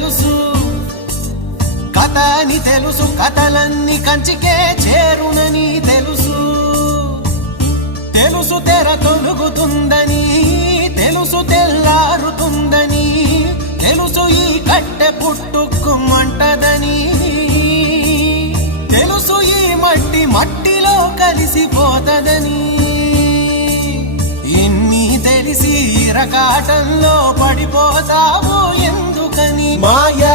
తెలుసు, కథ అని తెలుసు, కథలన్నీ కంచికే చేరునని తెలుసు. తెలుసు తెర తొలుగుతుందని, తెలుసు తెల్లారుతుందని, తెలుసు ఈ కట్టె పుట్టుకుమంటదని, తెలుసు ఈ మట్టి మట్టిలో కలిసిపోతదని. ఇన్ని తెలిసి ఇరకాటంలో పడిపోతావు ఎందుకని? మాయా